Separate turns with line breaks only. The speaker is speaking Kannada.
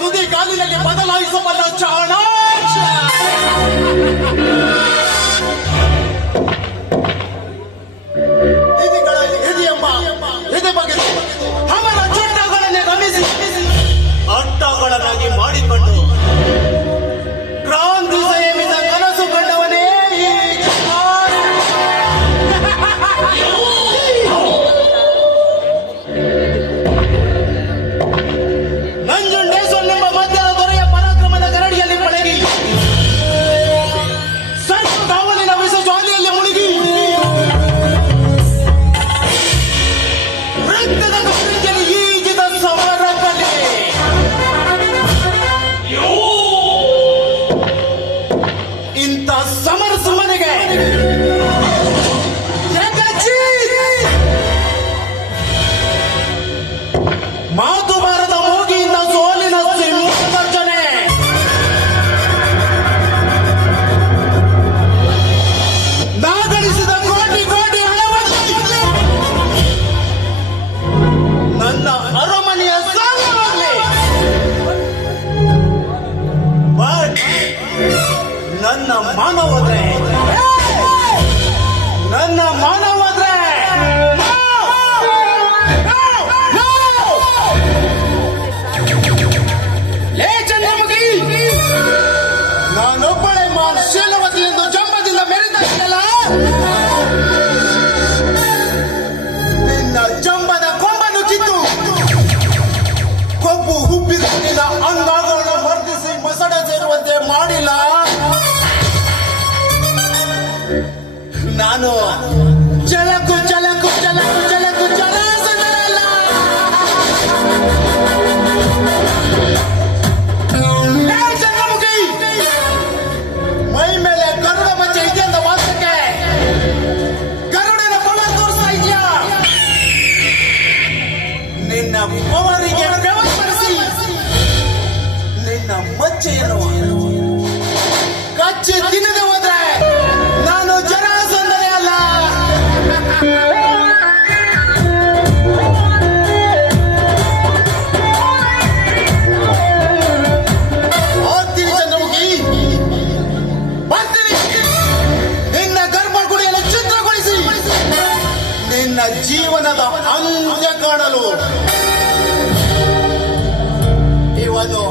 ತುದಿ ಗಾಲಿನಲ್ಲಿ ಬದಲಾಯಿಸಬಲ್ಲ ಚಾಣ.
ನನ್ನ ಮಾನವದ್ರೆ ನನ್ನ ಮಾನವದ್ರೆ ನಾನು. ಚಲಕು ಚಲಕು ಚಲಕು ಚಲಕು ಚಂದ್ರಮುಖಿ! ಮೈ ಮೇಲೆ ಗರುಡ ಮಚ್ಚೆ ಇದೆಯಂತ ವಾಸಕ್ಕೆ ಗರುಡನ ಬಲ ತೋರಿಸ್ತಾ ಇದೆಯಾ? ನಿನ್ನ ಪವರಿಗೆ ಅಂತ್ಯ ಕಾಣಲು ಇವನು